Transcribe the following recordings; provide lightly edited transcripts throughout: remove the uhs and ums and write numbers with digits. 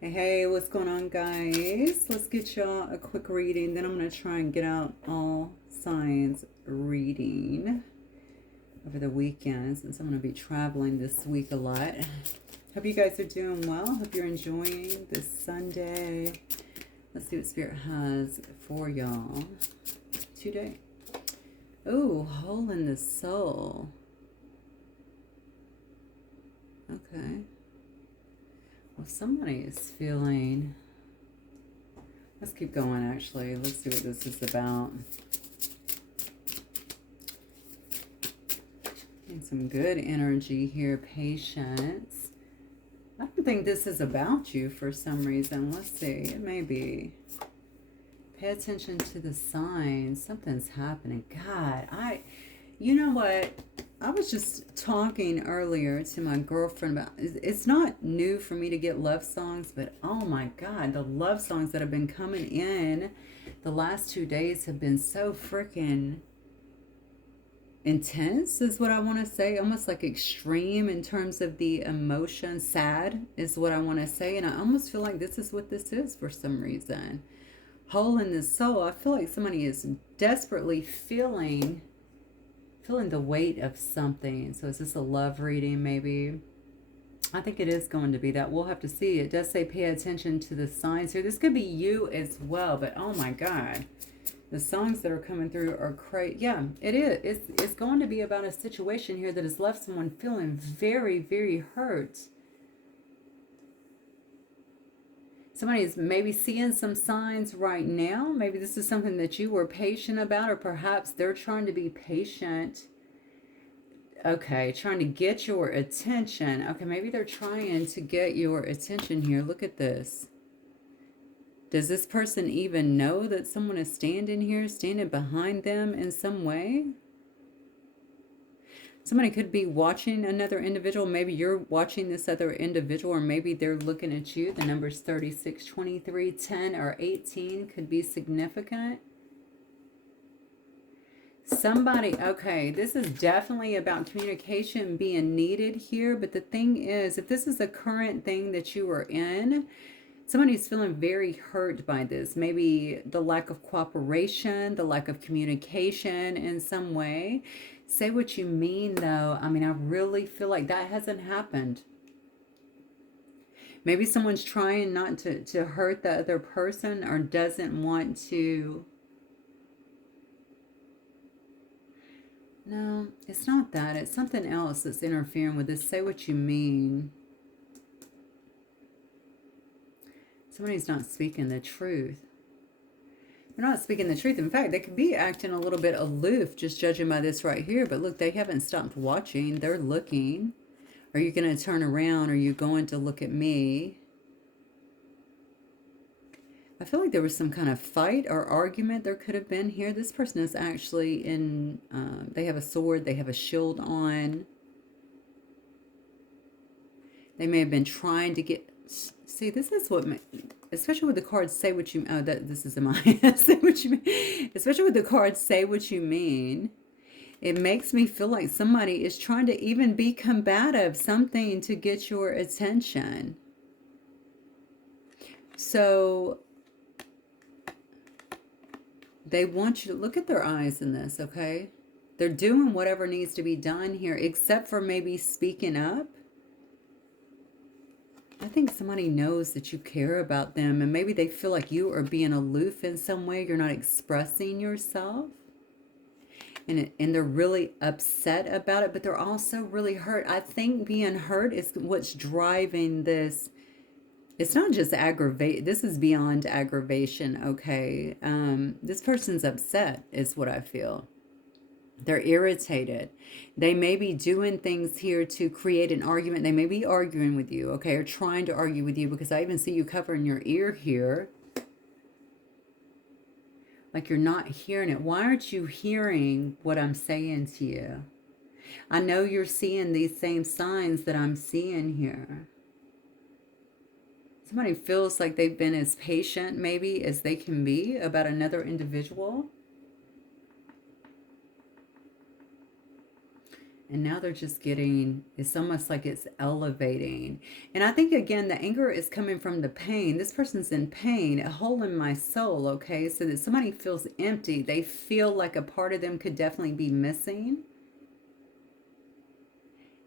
Hey, what's going on, guys? Let's get y'all a quick reading. Then I'm going to try and get out all signs reading over the weekend since I'm going to be traveling this week a lot. Hope you guys are doing well. Hope you're enjoying this Sunday. Let's see what Spirit has for y'all today. Oh, hole in the soul. Okay. Well, somebody is feeling... Let's keep going, actually. Let's see what this is about. And some good energy here. Patience. I don't think this is about you for some reason. Let's see. It may be. Pay attention to the signs. Something's happening. God, you know what? I was just talking earlier to my girlfriend about, it's not new for me to get love songs, but oh my God, the love songs that have been coming in the last 2 days have been so freaking intense, is what I want to say. Almost like extreme in terms of the emotion. Sad is what I want to say. And I almost feel like this is what this is for some reason. Hole in the soul. I feel like somebody is desperately feeling the weight of something. So is this a love reading maybe? I think it is going to be that. We'll have to see. It does say pay attention to the signs here. This could be you as well, but oh my God. The songs that are coming through are crazy. Yeah, it is. It's going to be about a situation here that has left someone feeling very, very hurt. Somebody is maybe seeing some signs right now. Maybe this is something that you were patient about, or perhaps they're trying to be patient. Okay, trying to get your attention. Okay, maybe they're trying to get your attention here. Look at this. Does this person even know that someone is standing here, standing behind them in some way? Somebody could be watching another individual. Maybe you're watching this other individual, or maybe they're looking at you. The numbers 36, 23, 10, or 18 could be significant. Somebody, okay, this is definitely about communication being needed here. But the thing is, if this is a current thing that you are in, somebody's feeling very hurt by this. Maybe the lack of cooperation, the lack of communication in some way. Say what you mean, though. I mean, I really feel like that hasn't happened. Maybe someone's trying not to hurt the other person, or doesn't want to. No, it's not that. It's something else that's interfering with this. Say what you mean. Somebody's not speaking the truth. They're not speaking the truth. In fact, they could be acting a little bit aloof, just judging by this right here. But look, they haven't stopped watching. They're looking. Are you going to turn around? Are you going to look at me? I feel like there was some kind of fight or argument there could have been here. This person is actually in, they have a sword. They have a shield on. They may have been trying to get, see, this is what, especially with the cards, say what you, oh, this is in my, say what you mean. Especially with the cards, say what you mean. It makes me feel like somebody is trying to even be combative, something to get your attention. So they want you to look at their eyes in this, okay? They're doing whatever needs to be done here, except for maybe speaking up. I think somebody knows that you care about them, and maybe they feel like you are being aloof in some way. You're not expressing yourself. And they're really upset about it, but they're also really hurt. I think being hurt is what's driving this. It's not just aggravate. This is beyond aggravation, okay? This person's upset is what I feel. They're irritated. They may be doing things here to create an argument. They may be arguing with you, okay, or trying to argue with you, because I even see you covering your ear here. Like you're not hearing it. Why aren't you hearing what I'm saying to you? I know you're seeing these same signs that I'm seeing here. Somebody feels like they've been as patient maybe as they can be about another individual. And now they're just getting, it's almost like it's elevating. And I think, again, the anger is coming from the pain. This person's in pain, a hole in my soul, okay? So that somebody feels empty. They feel like a part of them could definitely be missing.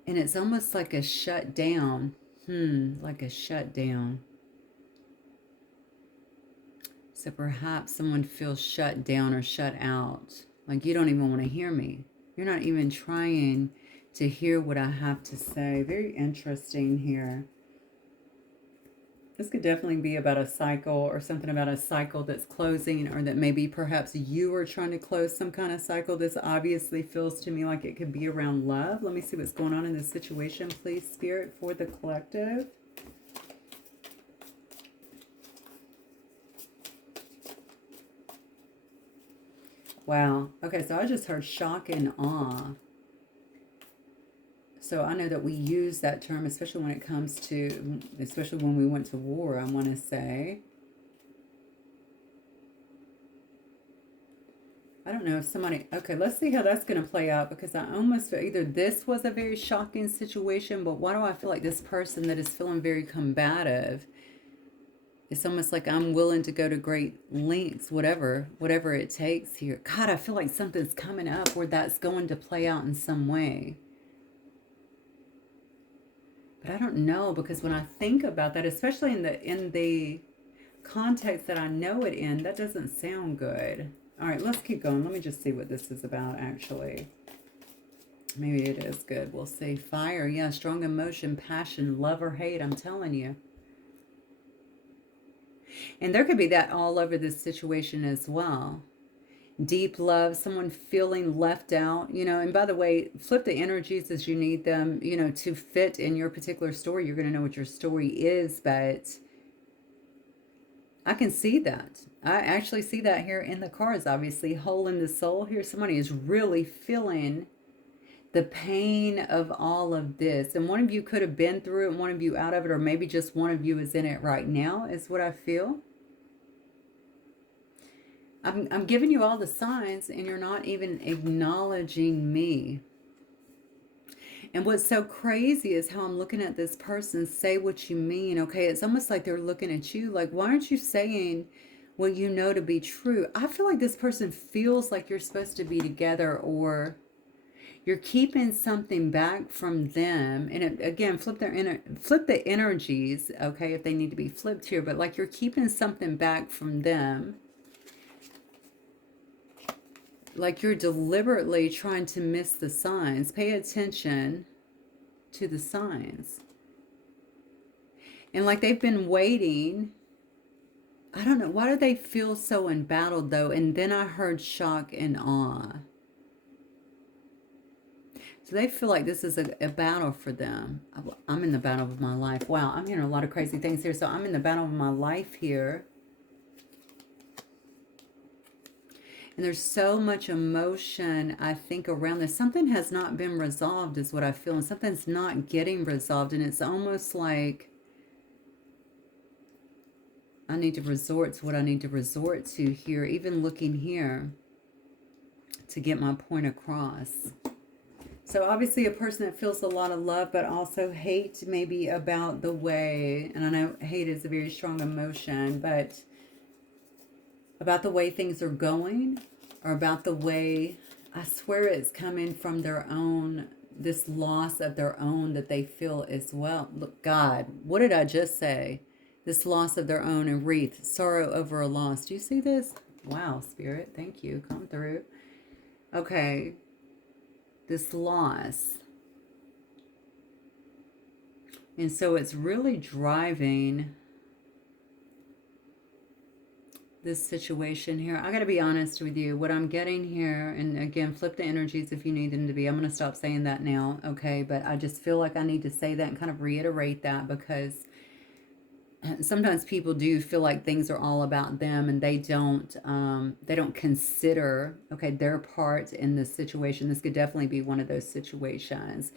And it's almost like a shutdown. Like a shutdown. So perhaps someone feels shut down or shut out. Like, you don't even want to hear me. You're not even trying to hear what I have to say. Very interesting here. This could definitely be about a cycle, or something about a cycle that's closing, or that maybe perhaps you are trying to close some kind of cycle. This obviously feels to me like it could be around love. Let me see what's going on in this situation, please, Spirit, for the collective. Wow. Okay, so I just heard shock and awe. So I know that we use that term, especially when it comes to, especially when we went to war, I want to say. I don't know if somebody, okay, let's see how that's going to play out, because I almost feel either this was a very shocking situation, but why do I feel like this person that is feeling very combative, it's almost like I'm willing to go to great lengths, whatever it takes here. God, I feel like something's coming up where that's going to play out in some way. But I don't know, because when I think about that, especially in the context that I know it in, that doesn't sound good. All right, let's keep going. Let me just see what this is about, actually. Maybe it is good. We'll see. Fire, yeah, strong emotion, passion, love or hate, I'm telling you. And there could be that all over this situation as well. Deep love, someone feeling left out, and by the way, flip the energies as you need them, to fit in your particular story. You're going to know what your story is, but I can see that. I actually see that here in the cards, obviously. Hole in the soul here. Somebody is really feeling the pain of all of this. And one of you could have been through it, and one of you out of it, or maybe just one of you is in it right now, is what I feel. I'm giving you all the signs, and you're not even acknowledging me. And what's so crazy is how I'm looking at this person. Say what you mean, okay? It's almost like they're looking at you like, why aren't you saying what you know to be true? I feel like this person feels like you're supposed to be together, or you're keeping something back from them. And again, flip the energies, okay, if they need to be flipped here. But like you're keeping something back from them. Like you're deliberately trying to miss the signs. Pay attention to the signs. And like they've been waiting. I don't know. Why do they feel so embattled though? And then I heard shock and awe. So they feel like this is a battle for them. I'm in the battle of my life. Wow, I'm hearing a lot of crazy things here. So I'm in the battle of my life here. And there's so much emotion, I think, around this. Something has not been resolved is what I feel. And something's not getting resolved. And it's almost like I need to resort to what I need to resort to here. Even looking here to get my point across. So obviously a person that feels a lot of love, but also hate maybe about the way, and I know hate is a very strong emotion, but about the way things are going, or about the way, I swear it's coming from their own, this loss of their own that they feel as well. Look, God, what did I just say? This loss of their own, and wreath, sorrow over a loss. Do you see this? Wow, Spirit, thank you. Come through. Okay. This loss. And so it's really driving this situation here. I got to be honest with you. What I'm getting here, and again, flip the energies if you need them to be. I'm going to stop saying that now, okay? But I just feel like I need to say that and kind of reiterate that, because sometimes people do feel like things are all about them, and they don't consider, okay, their part in this situation. This could definitely be one of those situations.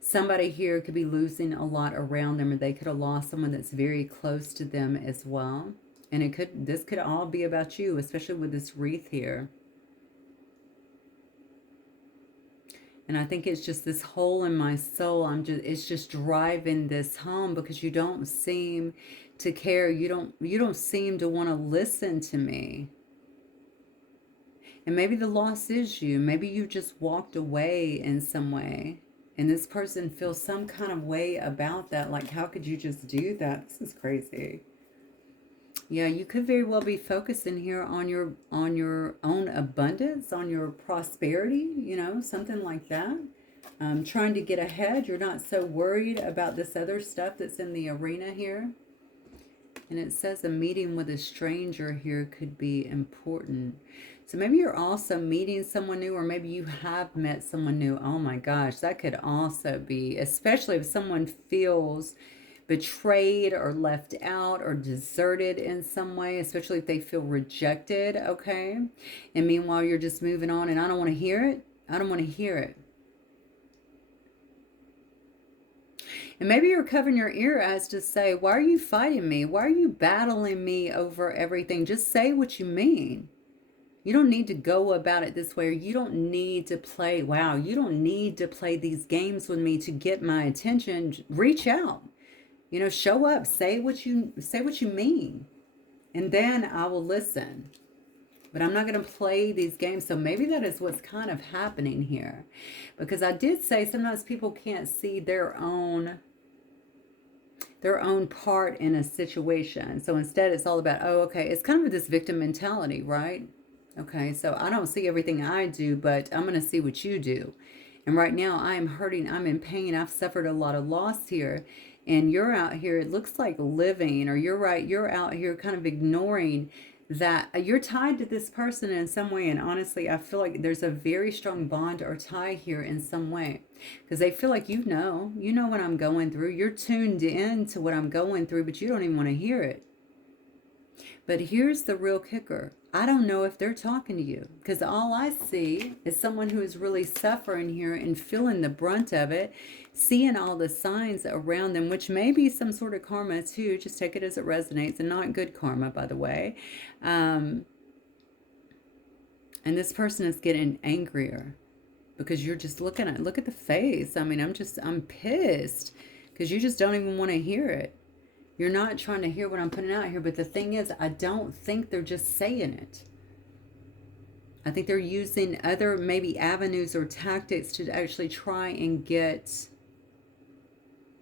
Somebody here could be losing a lot around them, or they could have lost someone that's very close to them as well. And this could all be about you, especially with this wreath here. And I think it's just this hole in my soul. It's just driving this home because you don't seem to care. You don't seem to want to listen to me. And maybe the loss is you. Maybe you just walked away in some way. And this person feels some kind of way about that. Like, how could you just do that? This is crazy. Yeah, you could very well be focused in here on your own abundance, on your prosperity, something like that. Trying to get ahead. You're not so worried about this other stuff that's in the arena here. And it says a meeting with a stranger here could be important. So maybe you're also meeting someone new, or maybe you have met someone new. Oh my gosh, that could also be, especially if someone feels betrayed or left out or deserted in some way, especially if they feel rejected, okay? And meanwhile, you're just moving on, and I don't want to hear it. I don't want to hear it. And maybe you're covering your ear as to say, why are you fighting me? Why are you battling me over everything? Just say what you mean. You don't need to go about it this way, or you don't need to play, wow, you don't need to play these games with me to get my attention. Reach out. Show up, say what you mean, and then I will listen. But I'm not going to play these games. So maybe that is what's kind of happening here. Because I did say sometimes people can't see their own part in a situation. So instead it's all about, oh, okay, it's kind of this victim mentality, right? Okay, so I don't see everything I do, but I'm going to see what you do. And right now I am hurting, I'm in pain, I've suffered a lot of loss here. And you're out here, it looks like living, or you're out here kind of ignoring that you're tied to this person in some way. And honestly, I feel like there's a very strong bond or tie here in some way, because they feel like you know what I'm going through. You're tuned in to what I'm going through, but you don't even want to hear it. But here's the real kicker. I don't know if they're talking to you, because all I see is someone who is really suffering here and feeling the brunt of it, seeing all the signs around them, which may be some sort of karma too. Just take it as it resonates, and not good karma, by the way. And this person is getting angrier because you're just look at the face. I mean, I'm pissed because you just don't even want to hear it. You're not trying to hear what I'm putting out here, but the thing is, I don't think they're just saying it. I think they're using other maybe avenues or tactics to actually try and get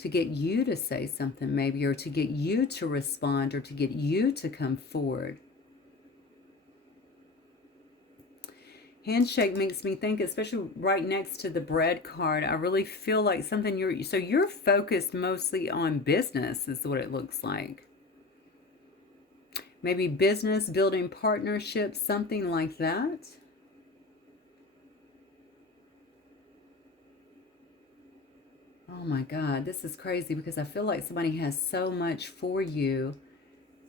you to say something maybe, or to get you to respond, or to get you to come forward. Handshake makes me think, especially right next to the bread card, I really feel like something you're focused mostly on business is what it looks like. Maybe business, building partnerships, something like that. Oh my God, this is crazy because I feel like somebody has so much for you.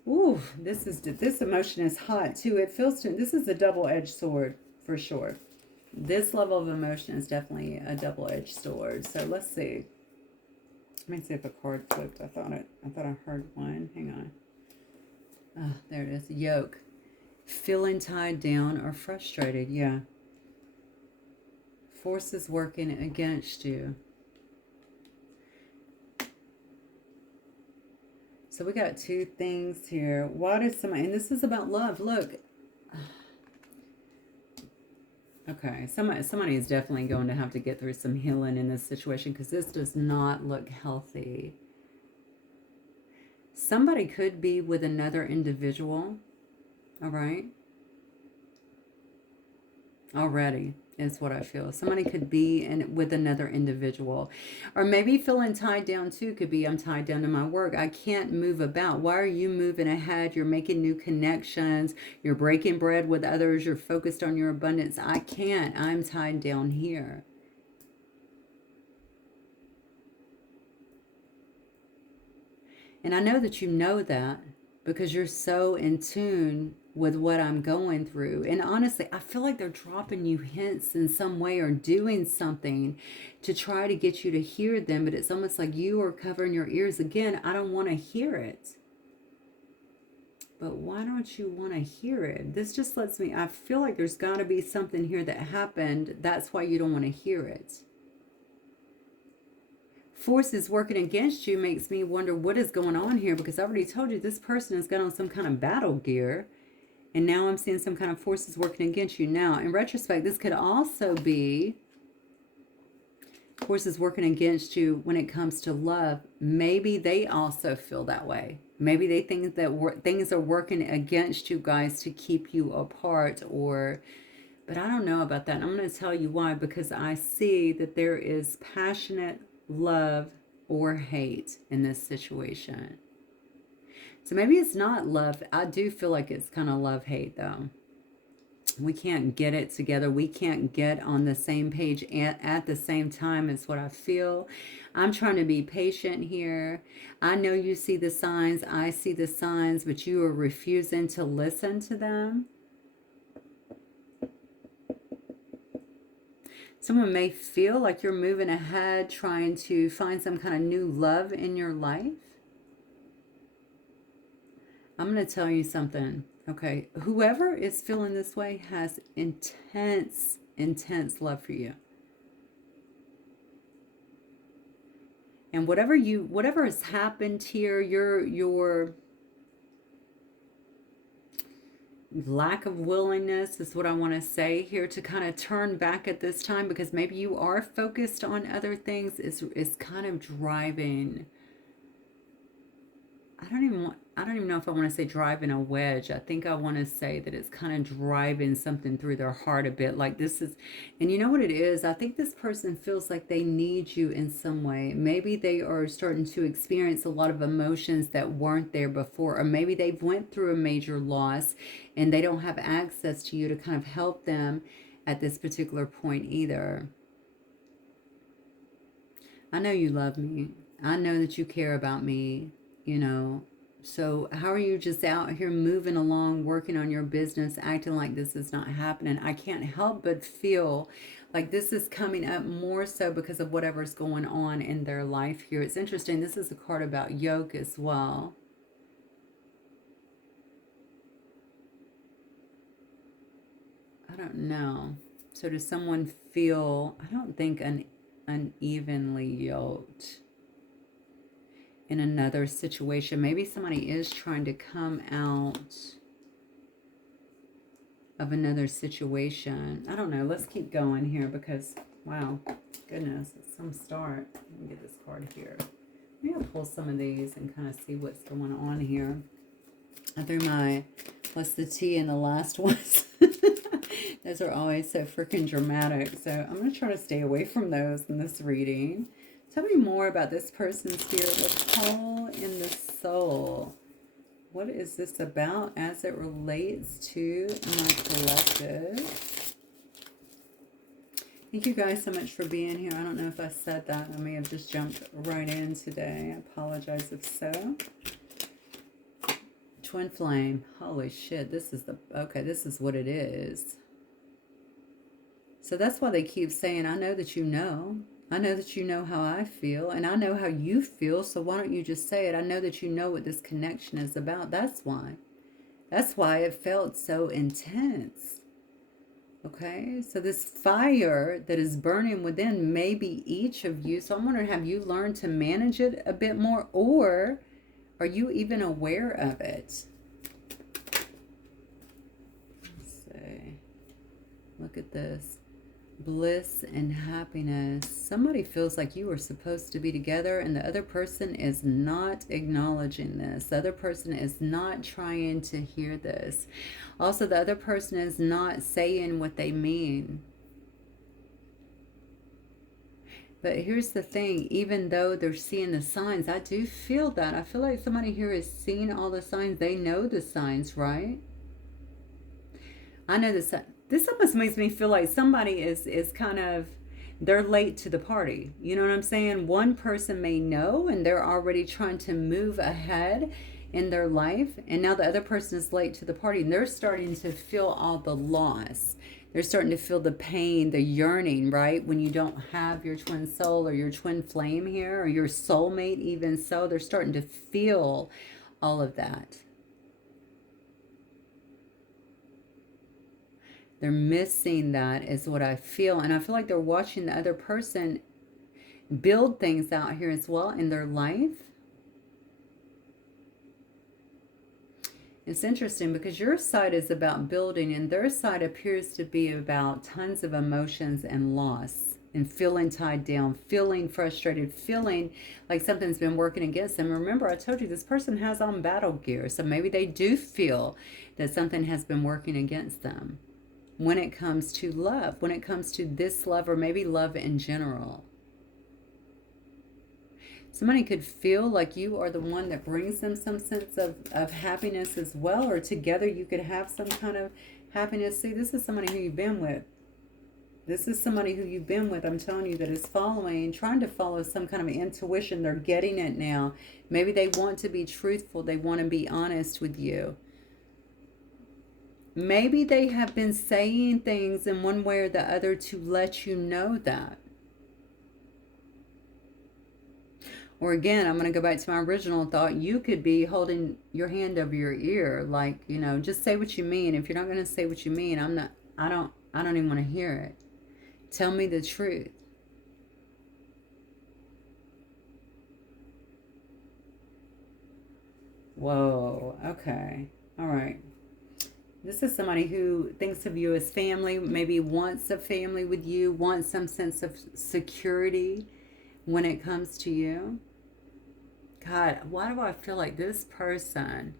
Ooh, this emotion is hot too. This is a double-edged sword for sure. This level of emotion is definitely a double-edged sword. So let's see. Let me see if a card flipped. I thought I heard one. Hang on. Oh, there it is. Yoke. Feeling tied down or frustrated. Yeah. Forces working against you. So we got two things here. What is somebody, and this is about love. Look. Okay, somebody is definitely going to have to get through some healing in this situation, because this does not look healthy. Somebody could be with another individual, all right? Already is what I feel. Somebody could be with another individual. Or maybe feeling tied down too could be, I'm tied down to my work. I can't move about. Why are you moving ahead? You're making new connections. You're breaking bread with others. You're focused on your abundance. I can't. I'm tied down here. And I know that you know that, because you're so in tune with what I'm going through. And honestly, I feel like they're dropping you hints in some way, or doing something to try to get you to hear them. But it's almost like you are covering your ears. Again, I don't want to hear it. But why don't you want to hear it? This just lets me, I feel like there's got to be something here that happened. That's why you don't want to hear it. forces working against you makes me wonder what is going on here, because I already told you this person has got on some kind of battle gear, and now I'm seeing some kind of forces working against you. Now, in retrospect, this could also be forces working against you when it comes to love. Maybe they also feel that way. Maybe they think that things are working against you guys to keep you apart, or, but I don't know about that. I'm going to tell you why, because I see that there is passionate love or hate in this situation. So maybe it's not love. I do feel like it's kind of love hate though. We can't get it together. We can't get on the same page at the same time, is what I feel. I'm trying to be patient here. I know you see the signs. I see the signs, but you are refusing to listen to them. Someone may feel like you're moving ahead, trying to find some kind of new love in your life. I'm going to tell you something. Okay, whoever is feeling this way has intense, intense love for you. And whatever has happened here, your lack of willingness is what I want to say here to kind of turn back at this time, because maybe you are focused on other things, is kind of driving. I don't even know if I want to say driving a wedge. I think I want to say that it's kind of driving something through their heart a bit. Like this is, and you know what it is? I think this person feels like they need you in some way. Maybe they are starting to experience a lot of emotions that weren't there before, or maybe they've went through a major loss and they don't have access to you to kind of help them at this particular point either. I know you love me. I know that you care about me, you know. So how are you just out here moving along, working on your business, acting like this is not happening? I can't help but feel like this is coming up more so because of whatever's going on in their life here. It's interesting. This is a card about yoke as well. I don't know. So does someone feel, I don't think unevenly yoked in another situation? Maybe somebody is trying to come out of another situation. I don't know. Let's keep going here because, wow, goodness, it's some start. Let me get this card here. Maybe I'll pull some of these and kind of see what's going on here. I threw my, what's the T in the last ones? Those are always so freaking dramatic. So I'm going to try to stay away from those in this reading. Tell me more about this person's spirit. The hole in the soul. What is this about as it relates to my collective? Thank you guys so much for being here. I don't know if I said that. I may have just jumped right in today. I apologize if so. Twin flame. Holy shit. This is the... Okay, this is what it is. So that's why they keep saying, I know that you know. I know that you know how I feel, and I know how you feel, so why don't you just say it? I know that you know what this connection is about. That's why. That's why it felt so intense. Okay? So this fire that is burning within maybe each of you. So I'm wondering, have you learned to manage it a bit more, or are you even aware of it? Let's see. Look at this. Bliss and happiness. Somebody feels like you were supposed to be together and the other person is not acknowledging this. The other person is not trying to hear this. Also, the other person is not saying what they mean. But here's the thing, even though they're seeing the signs, I do feel that. I feel like somebody here is seeing all the signs. They know the signs, right? I know the signs. This almost makes me feel like somebody is kind of, they're late to the party. You know what I'm saying? One person may know and they're already trying to move ahead in their life. And now the other person is late to the party and they're starting to feel all the loss. They're starting to feel the pain, the yearning, right? When you don't have your twin soul or your twin flame here, or your soulmate even so, they're starting to feel all of that. They're missing that is what I feel. And I feel like they're watching the other person build things out here as well in their life. It's interesting because your side is about building and their side appears to be about tons of emotions and loss and feeling tied down, feeling frustrated, feeling like something's been working against them. Remember, I told you this person has on battle gear, so maybe they do feel that something has been working against them when it comes to love, when it comes to this love, or maybe love in general. Somebody could feel like you are the one that brings them some sense of happiness as well, or together you could have some kind of happiness. See, this is somebody who you've been with. This is somebody who you've been with, I'm telling you, that is following, trying to follow some kind of intuition. They're getting it now. Maybe they want to be truthful. They want to be honest with you. Maybe they have been saying things in one way or the other to let you know that. Or again, I'm going to go back to my original thought. You could be holding your hand over your ear, like, you know, just say what you mean. If you're not going to say what you mean, I don't even want to hear it. Tell me the truth. Whoa, okay. All right. This is somebody who thinks of you as family, maybe wants a family with you, wants some sense of security when it comes to you. God, why do I feel like this person,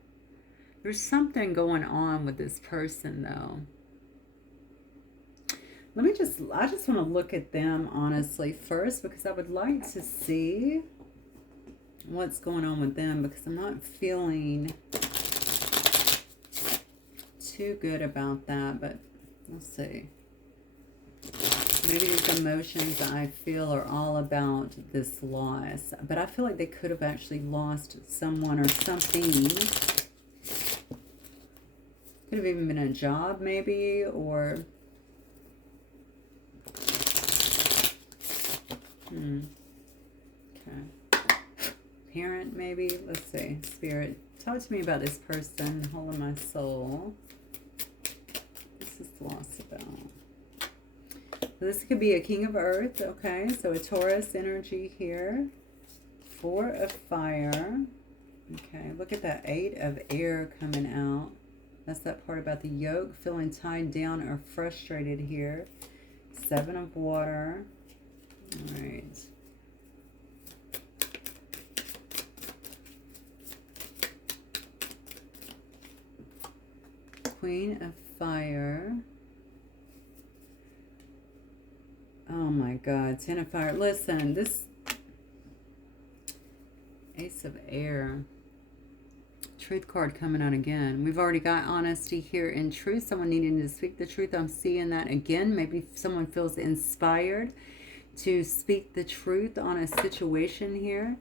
there's something going on with this person though. I just want to look at them honestly first because I would like to see what's going on with them because I'm not feeling too good about that, but we'll see. Maybe these emotions I feel are all about this loss, but I feel like they could have actually lost someone or something. Could have even been a job maybe, or okay, parent maybe. Let's see. Spirit, talk to me about this person holding my soul. What's this loss about? So this could be a king of earth, okay? So a Taurus energy here. 4 of fire. Okay, look at that 8 of air coming out. That's that part about the yoke, feeling tied down or frustrated here. 7 of water. All right. Queen of fire. Oh my God, 10 of fire. Listen, this Ace of air. Truth card coming out again. We've already got honesty here in truth. Someone needing to speak the truth. I'm seeing that again. Maybe someone feels inspired to speak the truth on a situation here.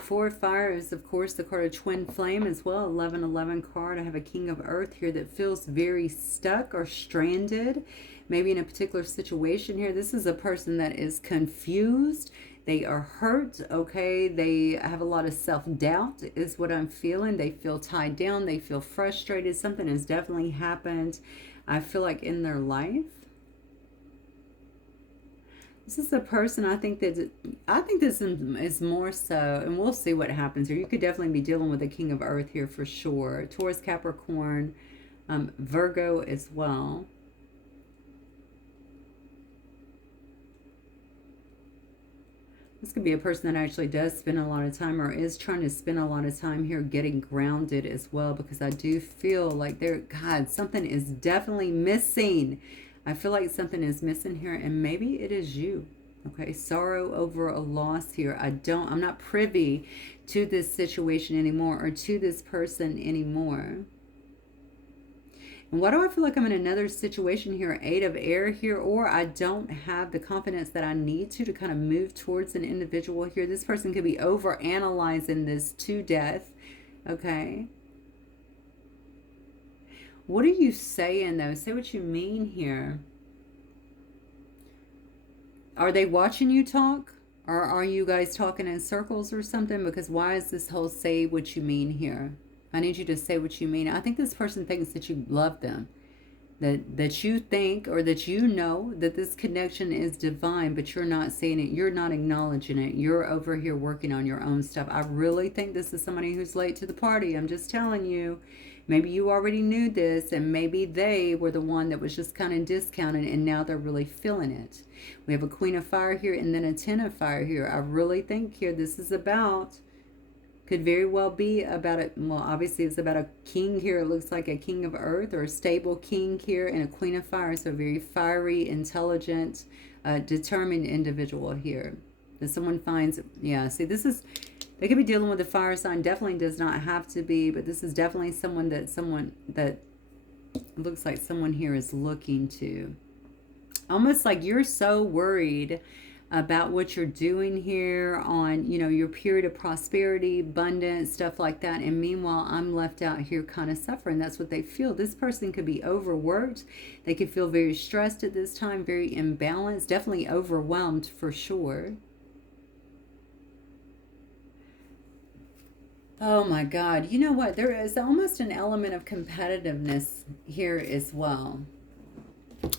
4 of fire is, of course, the card of twin flame as well. 1111 card. I have a king of earth here that feels very stuck or stranded. Maybe in a particular situation here. This is a person that is confused. They are hurt, okay? They have a lot of self-doubt is what I'm feeling. They feel tied down. They feel frustrated. Something has definitely happened, I feel like, in their life. This is a person I think this is more so, and we'll see what happens here. You could definitely be dealing with the king of earth here for sure. Taurus, Capricorn, Virgo as well. This could be a person that actually does spend a lot of time or is trying to spend a lot of time here getting grounded as well, because I do feel like God, something is definitely missing. I feel like something is missing here, and maybe it is you. Okay, sorrow over a loss here. I'm not privy to this situation anymore or to this person anymore. And why do I feel like I'm in another situation here? 8 of air here, or I don't have the confidence that I need to kind of move towards an individual here. This person could be over analyzing this to death. Okay. What are you saying though? Say what you mean here. Are they watching you talk? Or are you guys talking in circles or something? Because why is this whole say what you mean here? I need you to say what you mean. I think this person thinks that you love them. that you think, or that you know that this connection is divine, but you're not seeing it, you're not acknowledging it, you're over here working on your own stuff. I really think this is somebody who's late to the party. I'm just telling you. Maybe you already knew this, and maybe they were the one that was just kind of discounted, and now they're really feeling it. We have a Queen of Fire here and then a Ten of Fire here. I really think here this is about, could very well be about it. Well, obviously it's about a king here. It looks like a king of earth, or a stable king here, and a Queen of Fire. So a very fiery, intelligent, determined individual here. That someone finds, yeah, see, this is, they could be dealing with a fire sign. Definitely does not have to be, but this is definitely someone that looks like someone here is looking to. Almost like you're so worried about what you're doing here on, you know, your period of prosperity, abundance, stuff like that. And meanwhile, I'm left out here kind of suffering. That's what they feel. This person could be overworked. They could feel very stressed at this time, very imbalanced, definitely overwhelmed for sure. Oh my God. You know what? There is almost an element of competitiveness here as well.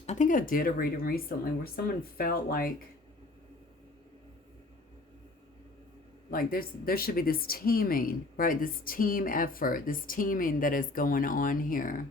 I think I did a reading recently where someone felt like there should be this teaming, right? This team effort, this teaming that is going on here.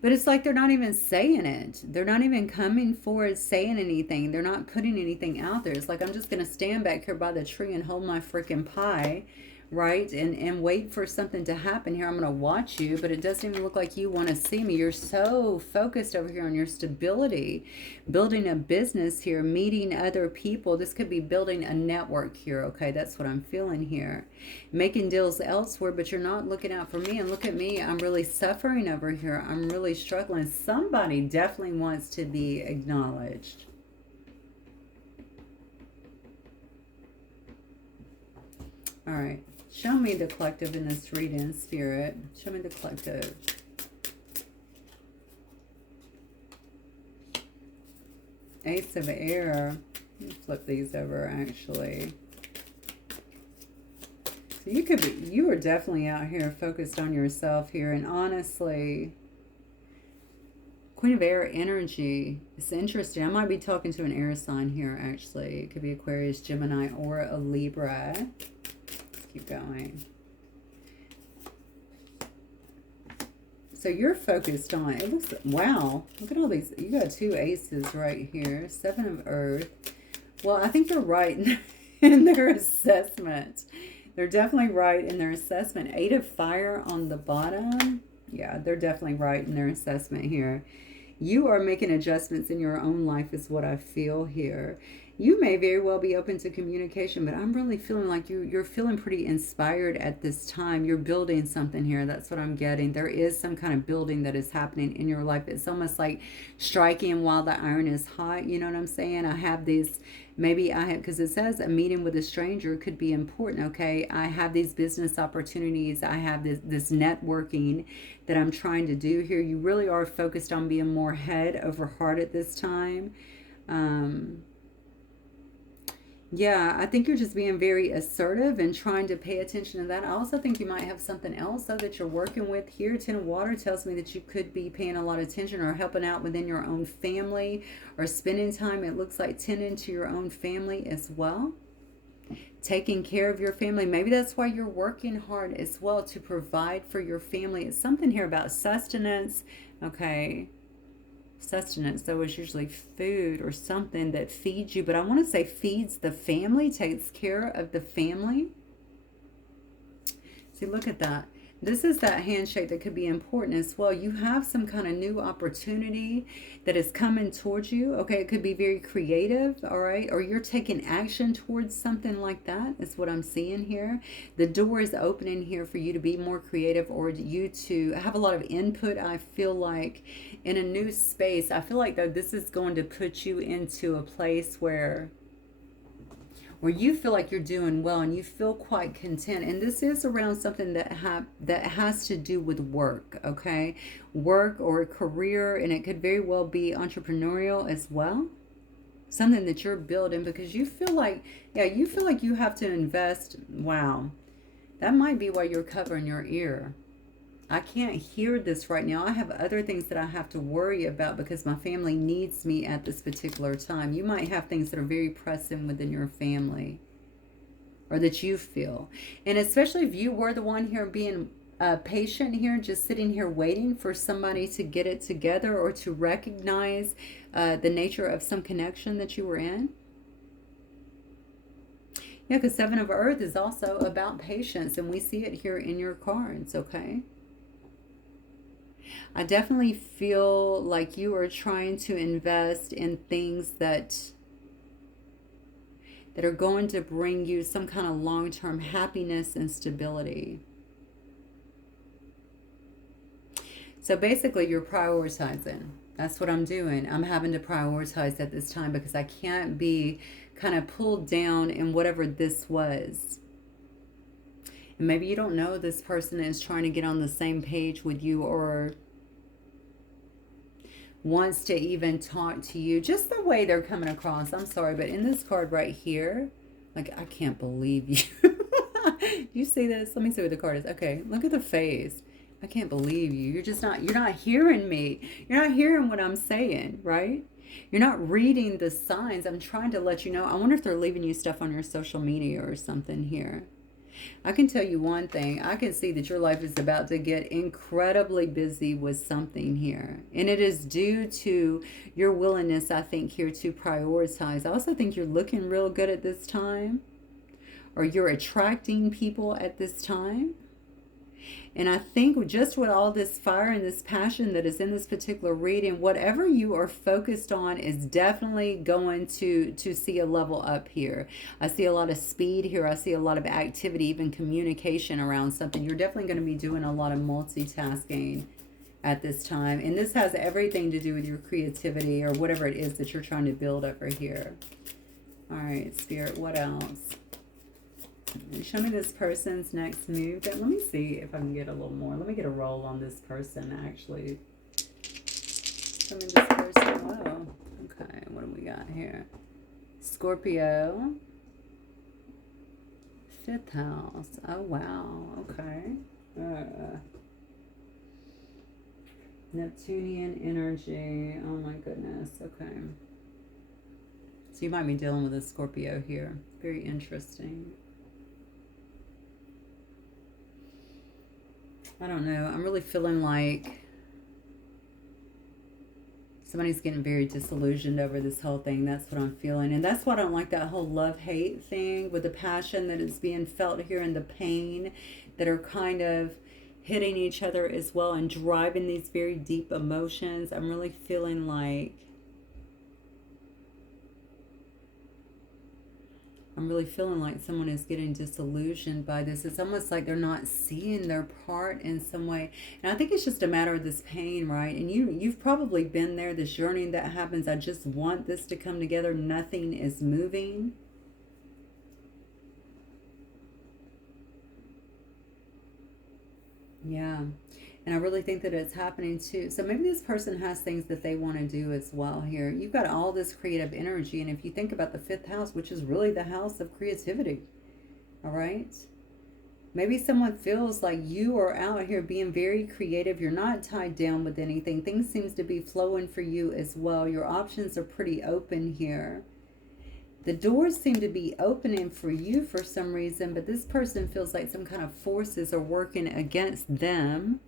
But it's like they're not even saying it. They're not even coming forward saying anything. They're not putting anything out there. It's like, I'm just going to stand back here by the tree and hold my freaking pie, right? And wait for something to happen here. I'm going to watch you, but it doesn't even look like you want to see me. You're so focused over here on your stability, building a business here, meeting other people. This could be building a network here, okay? That's what I'm feeling here. Making deals elsewhere, but you're not looking out for me. And look at me. I'm really suffering over here. I'm really struggling. Somebody definitely wants to be acknowledged. All right. Show me the collective in this reading, Spirit. Show me the collective. Ace of Air. Let me flip these over, actually. So you are definitely out here focused on yourself here. And honestly, Queen of Air energy. It's interesting. I might be talking to an air sign here, actually. It could be Aquarius, Gemini, or a Libra. Keep going. So you're focused on, it looks, wow, look at all these. You got two aces right here. Seven of Earth. Well, I think they're right in their assessment. They're definitely right in their assessment. Eight of Fire on the bottom. Yeah, they're definitely right in their assessment here. You are making adjustments in your own life is what I feel here. You may very well be open to communication, but I'm really feeling like you're feeling pretty inspired at this time. You're building something here. That's what I'm getting. There is some kind of building that is happening in your life. It's almost like striking while the iron is hot. You know what I'm saying? I have these, maybe I have, because it says a meeting with a stranger could be important, okay? I have these business opportunities. I have this networking that I'm trying to do here. You really are focused on being more head over heart at this time. Yeah, I think you're just being very assertive and trying to pay attention to that. I also think you might have something else, though, that you're working with here. Ten of Water tells me that you could be paying a lot of attention or helping out within your own family or spending time, it looks like, tending to your own family as well. Taking care of your family. Maybe that's why you're working hard as well, to provide for your family. It's something here about sustenance, okay? Sustenance, though, is usually food or something that feeds you, but I want to say feeds the family, takes care of the family. See, look at that. This is that handshake that could be important as well. You have some kind of new opportunity that is coming towards you. Okay, it could be very creative, all right? Or you're taking action towards something like that is what I'm seeing here. The door is opening here for you to be more creative, or you to have a lot of input, I feel like, in a new space. I feel like, though, this is going to put you into a place where you feel like you're doing well and you feel quite content. And this is around something that has to do with work, okay? Work or a career, and it could very well be entrepreneurial as well. Something that you're building because you feel like, yeah, you feel like you have to invest. Wow. That might be why you're covering your ear. I can't hear this right now. I have other things that I have to worry about because my family needs me at this particular time. You might have things that are very pressing within your family or that you feel. And especially if you were the one here being patient here, just sitting here waiting for somebody to get it together or to recognize the nature of some connection that you were in. Yeah, because Seven of Earth is also about patience, and we see it here in your cards, okay? I definitely feel like you are trying to invest in things that are going to bring you some kind of long-term happiness and stability. So basically, you're prioritizing. That's what I'm doing. I'm having to prioritize at this time because I can't be kind of pulled down in whatever this was. And maybe you don't know this person is trying to get on the same page with you or wants to even talk to you. Just the way they're coming across. I'm sorry, but in this card right here, like, I can't believe you. Do you see this? Let me see what the card is. Okay, look at the face. I can't believe you. You're not hearing me. You're not hearing what I'm saying, right? You're not reading the signs. I'm trying to let you know. I wonder if they're leaving you stuff on your social media or something here. I can tell you one thing. I can see that your life is about to get incredibly busy with something here. And it is due to your willingness, I think, here to prioritize. I also think you're looking real good at this time. Or you're attracting people at this time. And I think just with all this fire and this passion that is in this particular reading, whatever you are focused on is definitely going to see a level up here. I see a lot of speed here. I see a lot of activity, even communication around something. You're definitely going to be doing a lot of multitasking at this time. And this has everything to do with your creativity or whatever it is that you're trying to build over here. All right, Spirit, what else? Show me this person's next move. Let me see if I can get a little more. Let me get a roll on this person, actually. Show me this person. Whoa. Okay, what do we got here? Scorpio. 5th house. Oh, wow. Okay. Neptunian energy. Oh, my goodness. Okay. So you might be dealing with a Scorpio here. Very interesting. I don't know. I'm really feeling like somebody's getting very disillusioned over this whole thing. That's what I'm feeling. And that's why I don't like that whole love-hate thing with the passion that is being felt here and the pain that are kind of hitting each other as well and driving these very deep emotions. I'm really feeling like someone is getting disillusioned by this. It's almost like they're not seeing their part in some way. And I think it's just a matter of this pain, right? And you've probably been there, this yearning that happens. I just want this to come together. Nothing is moving. Yeah. And I really think that it's happening too. So maybe this person has things that they want to do as well here. You've got all this creative energy. And if you think about the 5th house, which is really the house of creativity, all right? Maybe someone feels like you are out here being very creative. You're not tied down with anything. Things seems to be flowing for you as well. Your options are pretty open here. The doors seem to be opening for you for some reason, but this person feels like some kind of forces are working against them.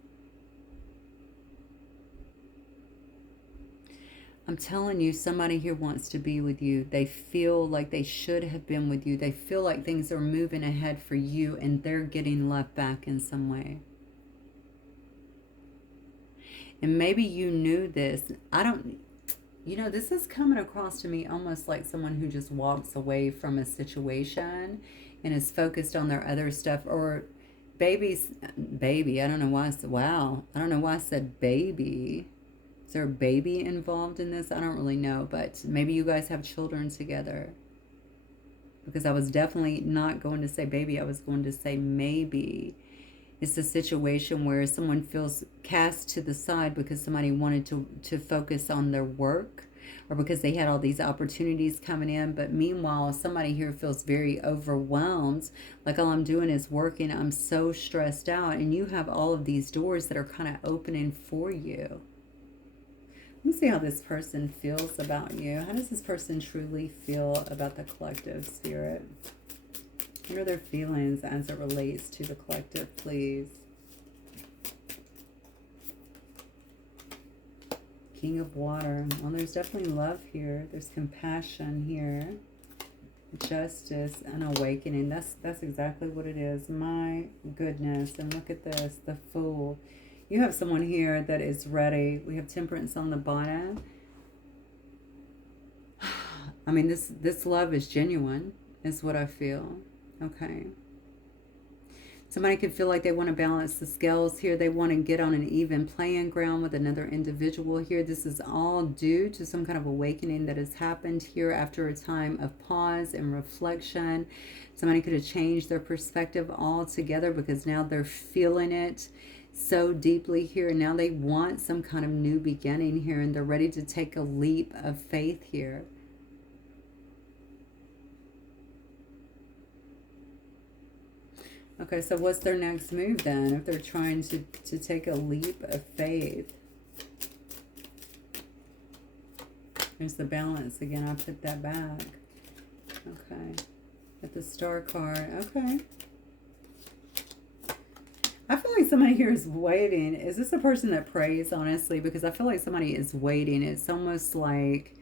I'm telling you, somebody here wants to be with you. They feel like they should have been with you. They feel like things are moving ahead for you and they're getting left back in some way. And maybe you knew this. This is coming across to me almost like someone who just walks away from a situation and is focused on their other stuff. Or baby, I don't know why I said, wow. I don't know why I said baby. Is there a baby involved in this? I don't really know, but maybe you guys have children together. Because I was definitely not going to say baby. I was going to say maybe. It's a situation where someone feels cast to the side because somebody wanted to focus on their work. or because they had all these opportunities coming in. But meanwhile, somebody here feels very overwhelmed. Like all I'm doing is working. I'm so stressed out. And you have all of these doors that are kind of opening for you. Let me see how this person feels about you. How does this person truly feel about the collective, Spirit? What are their feelings as it relates to the collective, please? King of Water. Well, there's definitely love here. There's compassion here. Justice and awakening. That's exactly what it is. My goodness. And look at this. The Fool. You have someone here that is ready. We have Temperance on the bottom. I mean, this love is genuine, is what I feel. Okay. Somebody could feel like they want to balance the scales here. They want to get on an even playing ground with another individual here. This is all due to some kind of awakening that has happened here after a time of pause and reflection. Somebody could have changed their perspective altogether because now they're feeling it so deeply here. Now they want some kind of new beginning here, and they're ready to take a leap of faith here. Okay, so what's their next move then if they're trying to take a leap of faith? There's the Balance again. I put that back. Okay. With the Star card. Okay. I feel like somebody here is waiting. Is this a person that prays, honestly? Because I feel like somebody is waiting. It's almost like,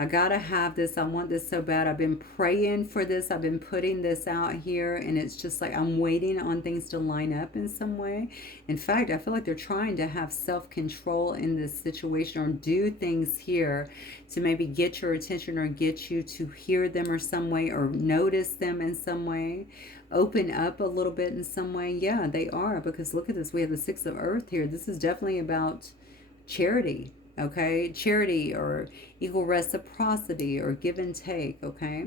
I gotta have this. I want this so bad. I've been praying for this. I've been putting this out here. And it's just like I'm waiting on things to line up in some way. In fact, I feel like they're trying to have self-control in this situation or do things here to maybe get your attention or get you to hear them or some way or notice them in some way. Open up a little bit in some way. Yeah, they are. Because look at this. We have the Six of Earth here. This is definitely about charity. Okay, charity or equal reciprocity or give and take, okay?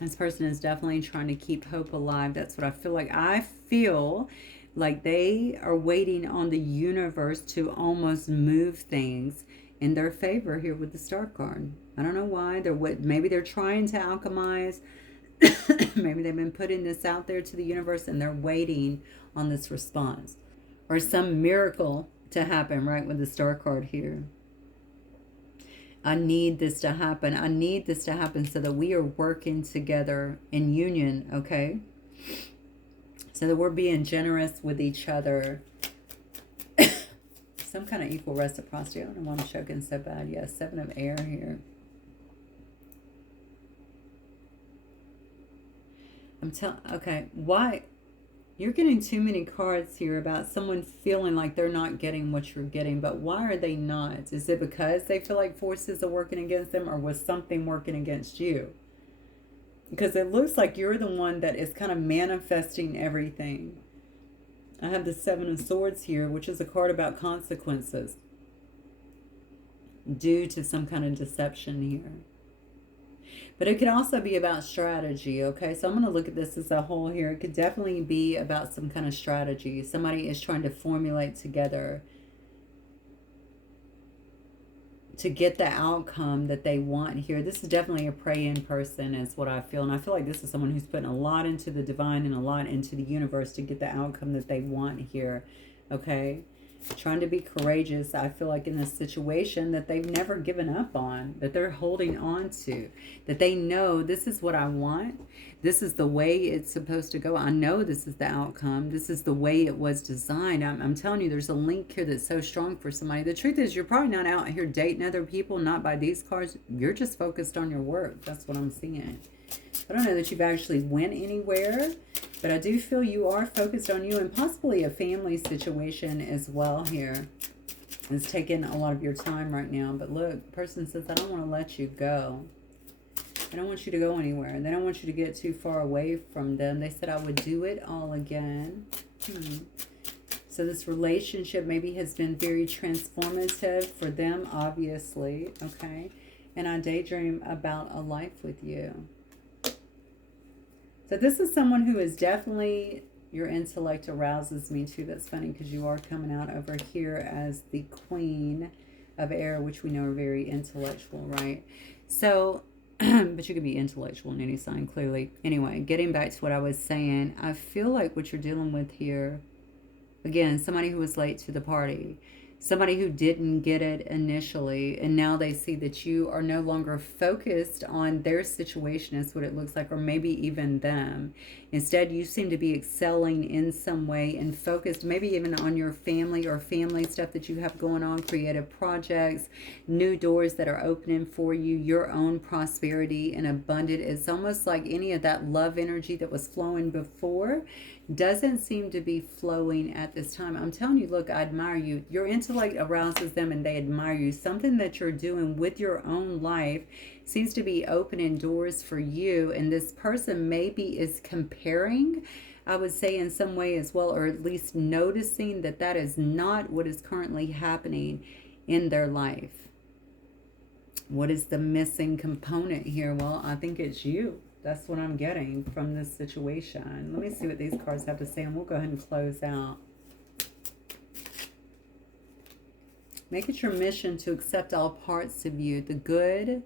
This person is definitely trying to keep hope alive. That's what I feel like. I feel like they are waiting on the universe to almost move things in their favor here with the Star card. I don't know why. Maybe they're trying to alchemize. Maybe they've been putting this out there to the universe and they're waiting on this response. Or some miracle to happen, right, with the Star card here. I need this to happen. I need this to happen so that we are working together in union, okay? So that we're being generous with each other. Some kind of equal reciprocity. I don't know why I'm choking so bad. Yeah, Seven of Air here. Okay, why? You're getting too many cards here about someone feeling like they're not getting what you're getting. But why are they not? Is it because they feel like forces are working against them, or was something working against you? Because it looks like you're the one that is kind of manifesting everything. I have the Seven of Swords here, which is a card about consequences due to some kind of deception here. But it could also be about strategy, okay? So I'm going to look at this as a whole here. It could definitely be about some kind of strategy. Somebody is trying to formulate together to get the outcome that they want here. This is definitely a praying person is what I feel. And I feel like this is someone who's putting a lot into the divine and a lot into the universe to get the outcome that they want here, okay? Trying to be courageous, I feel like, in this situation that they've never given up on, that they're holding on to, that they know this is what I want. This is the way it's supposed to go. I know this is the outcome. This is the way it was designed. I'm telling you, there's a link here that's so strong for somebody. The truth is, you're probably not out here dating other people, not by these cards. You're just focused on your work. That's what I'm seeing. I don't know that you've actually went anywhere, but I do feel you are focused on you and possibly a family situation as well here. It's taking a lot of your time right now. But look, the person says, I don't want to let you go. I don't want you to go anywhere. They don't want you to get too far away from them. They said I would do it all again. So this relationship maybe has been very transformative for them, obviously. Okay. And I daydream about a life with you. So this is someone who is definitely, your intellect arouses me too. That's funny because you are coming out over here as the Queen of air, which we know are very intellectual, right? So, but you could be intellectual in any sign, clearly. Anyway, getting back to what I was saying, I feel like what you're dealing with here, again, somebody who was late to the party, somebody who didn't get it initially, and now they see that you are no longer focused on their situation, is what it looks like, or maybe even them. Instead, you seem to be excelling in some way and focused, maybe even on your family or family stuff that you have going on, creative projects, new doors that are opening for you, your own prosperity and abundant. It's almost like any of that love energy that was flowing before doesn't seem to be flowing at this time. I'm telling you, look, I admire you. Your intellect arouses them and they admire you. Something that you're doing with your own life seems to be opening doors for you. And this person maybe is comparing, I would say, in some way as well, or at least noticing that that is not what is currently happening in their life. What is the missing component here? Well, I think it's you. That's what I'm getting from this situation. Let me see what these cards have to say, and we'll go ahead and close out. Make it your mission to accept all parts of you, the good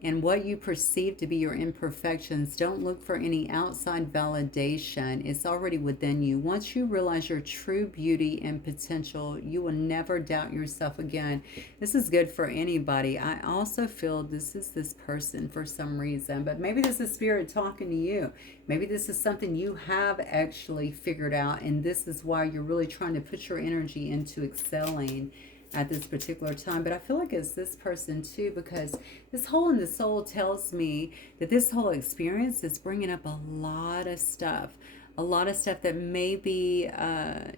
and what you perceive to be your imperfections. Don't look for any outside validation. It's already within you. Once you realize your true beauty and potential, you will never doubt yourself again. This is good for anybody. I also feel this is this person for some reason, but maybe this is spirit talking to you. Maybe this is something you have actually figured out, and this is why you're really trying to put your energy into excelling at this particular time. But I feel like it's this person too, because this hole in the soul tells me that this whole experience is bringing up a lot of stuff that maybe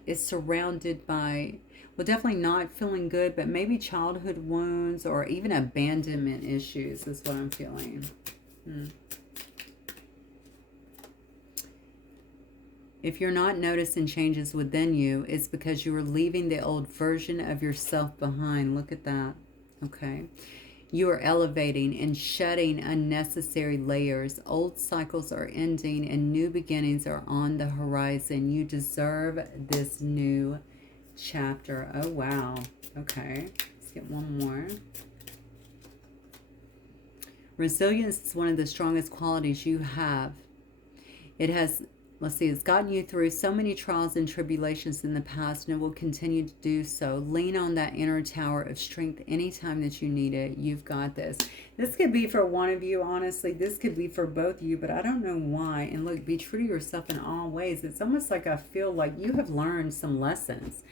is surrounded by, well, definitely not feeling good, but maybe childhood wounds or even abandonment issues is what I'm feeling. If you're not noticing changes within you, it's because you are leaving the old version of yourself behind. Look at that. Okay. You are elevating and shedding unnecessary layers. Old cycles are ending and new beginnings are on the horizon. You deserve this new chapter. Oh, wow. Okay. Let's get one more. Resilience is one of the strongest qualities you have. It has, let's see, it's gotten you through so many trials and tribulations in the past, and it will continue to do so. Lean on that inner tower of strength anytime that you need it. You've got this. This could be for one of you, honestly. This could be for both of you, but I don't know why. And look, be true to yourself in all ways. It's almost like I feel like you have learned some lessons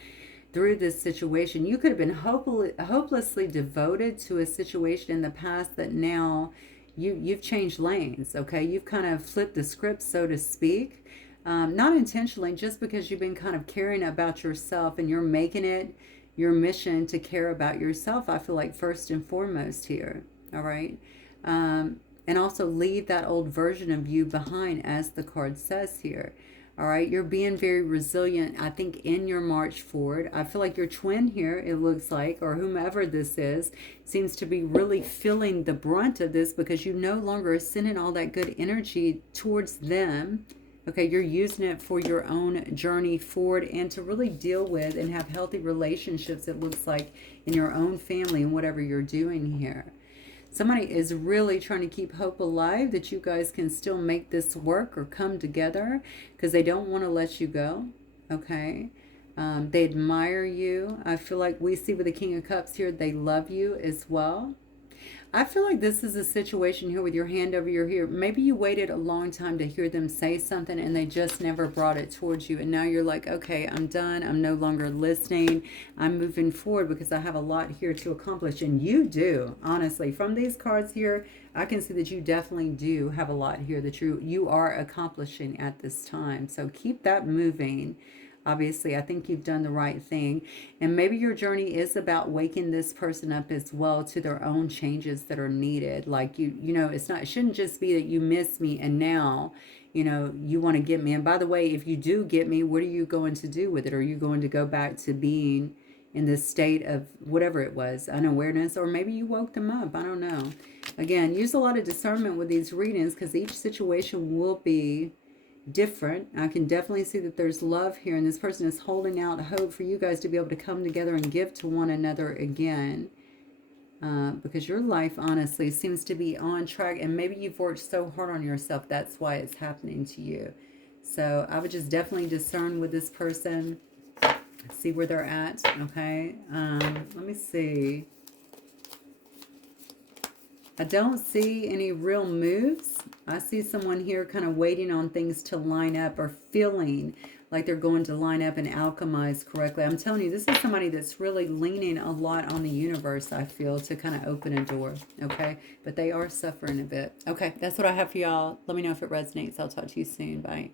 through this situation. You could have been hopelessly devoted to a situation in the past that now you've changed lanes, okay? You've kind of flipped the script, so to speak. Not intentionally, just because you've been kind of caring about yourself and you're making it your mission to care about yourself, I feel like, first and foremost here, all right? And also leave that old version of you behind, as the card says here. All right, you're being very resilient, I think, in your march forward. I feel like your twin here, it looks like, or whomever this is, seems to be really feeling the brunt of this, because you no longer are sending all that good energy towards them. Okay, you're using it for your own journey forward and to really deal with and have healthy relationships, it looks like, in your own family and whatever you're doing here. Somebody is really trying to keep hope alive that you guys can still make this work or come together, because they don't want to let you go, okay? They admire you. I feel like we see with the King of Cups here, they love you as well. I feel like this is a situation here with your hand over your ear. Maybe you waited a long time to hear them say something and they just never brought it towards you. And now you're like, okay, I'm done. I'm no longer listening. I'm moving forward because I have a lot here to accomplish. And you do, honestly. From these cards here, I can see that you definitely do have a lot here that you are accomplishing at this time. So keep that moving. Obviously, I think you've done the right thing. And maybe your journey is about waking this person up as well to their own changes that are needed. Like, you know, it shouldn't just be that you miss me and now, you know, you want to get me. And by the way, if you do get me, what are you going to do with it? Are you going to go back to being in this state of whatever it was, unawareness, or maybe you woke them up? I don't know. Again, use a lot of discernment with these readings, because each situation will be different. I can definitely see that there's love here, and this person is holding out hope for you guys to be able to come together and give to one another again. because your life honestly seems to be on track, and maybe you've worked so hard on yourself, that's why it's happening to you. So I would just definitely discern with this person, see where they're at. Okay, let me see. I don't see any real moves. I see someone here kind of waiting on things to line up, or feeling like they're going to line up and alchemize correctly. I'm telling you, this is somebody that's really leaning a lot on the universe, I feel, to kind of open a door. Okay, but they are suffering a bit. Okay, that's what I have for y'all. Let me know if it resonates. I'll talk to you soon. Bye.